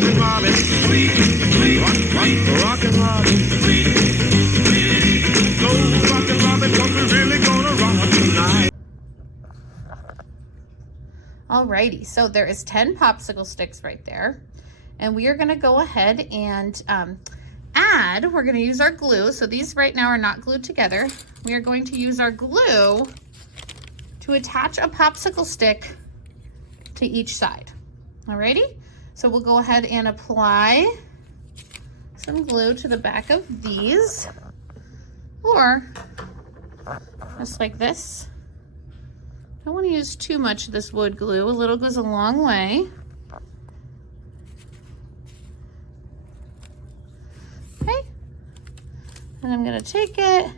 Rockin' Robin, rockin' Robin, go rockin' Robin, 'cause we're really gonna rock tonight. Alrighty, so there is 10 popsicle sticks right there. And we are gonna go ahead and we're gonna use our glue. So these right now are not glued together. We are going to use our glue to attach a popsicle stick to each side. Alrighty, so we'll go ahead and apply some glue to the back of these, or just like this. Don't want to use too much of this wood glue. A little goes a long way. Okay, and I'm gonna take it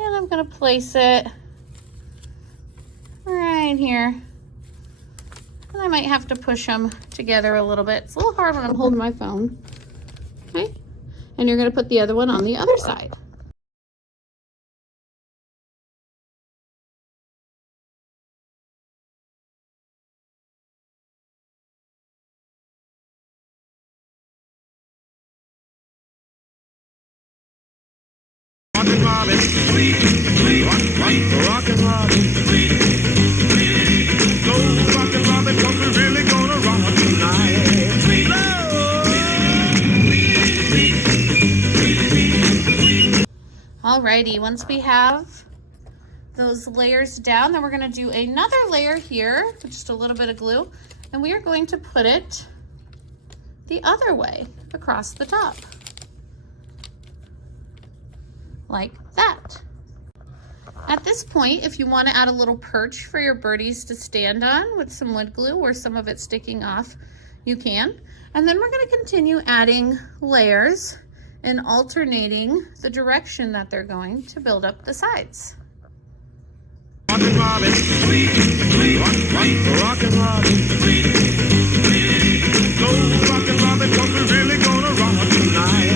and I'm gonna place it right here. And I might have to push them together a little bit. It's a little hard when I'm holding my phone. Okay, and you're gonna put the other one on the other side. Rockin' Robin, rockin' Robin, go rockin' Robin, 'cause we're really gonna rock tonight. Alrighty, once we have those layers down, then we're gonna do another layer here with just a little bit of glue, and we are going to put it the other way across the top. Like that. At this point, if you want to add a little perch for your birdies to stand on with some wood glue or some of it sticking off, you can. And then we're going to continue adding layers and alternating the direction that they're going to build up the sides. Rockin' Robin, rockin' Robin, go rockin' Robin, 'cause we're really gonna rock tonight.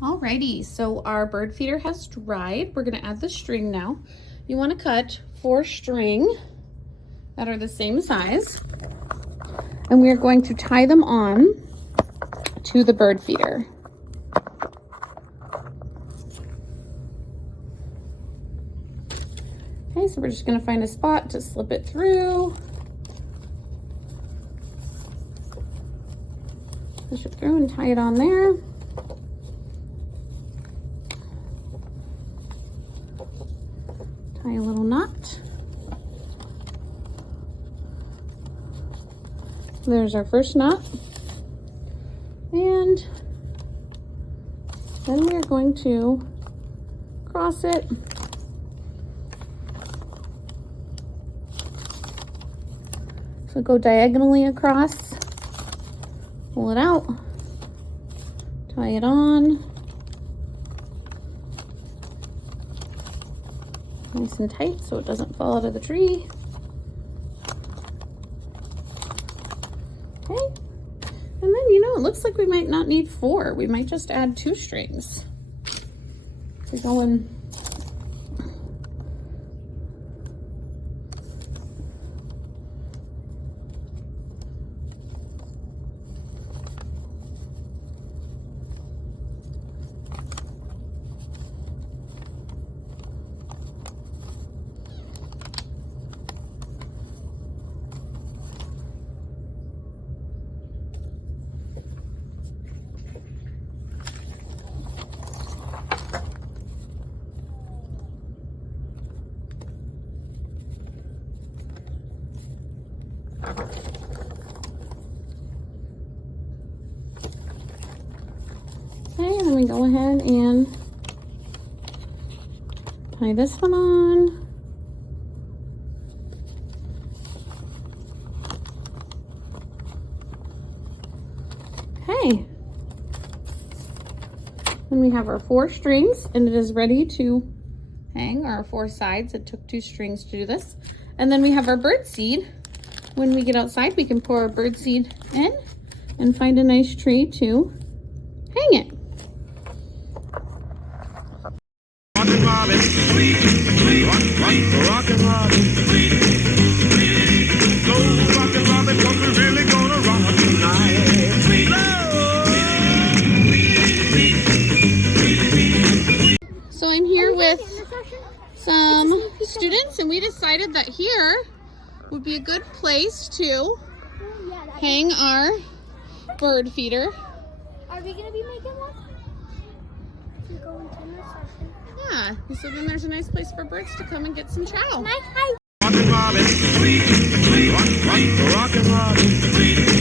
Alrighty, so our bird feeder has dried. We're gonna add the string now. You wanna cut 4 string that are the same size, and we are going to tie them on to the bird feeder. Okay, so we're just gonna find a spot to slip it through. Push it through and tie it on there. Tie a little knot. There's our first knot. And then we're going to cross it. So go diagonally across. Pull it out, tie it on, nice and tight so it doesn't fall out of the tree. Okay, and then it looks like we might not need 4. We might just add 2 strings. We're going okay, then we go ahead and tie this one on. Okay. And And we have our 4 strings, and it is ready to hang, our 4 sides. It took 2 strings to do this. And then we have our bird seed. When we get outside, we can pour our bird seed in and find a nice tree to hang it. Rockin' Robin, rockin' Robin, go rockin' Robin, 'cause we're really gonna rock tonight. So I'm here with some students, and we decided that here would be a good place to hang our bird feeder. Are we gonna be making one? If you go into the session. Yeah, so then there's a nice place for birds to come and get some chow. Nice. Hi. Rockin' Robin, rockin' Robin.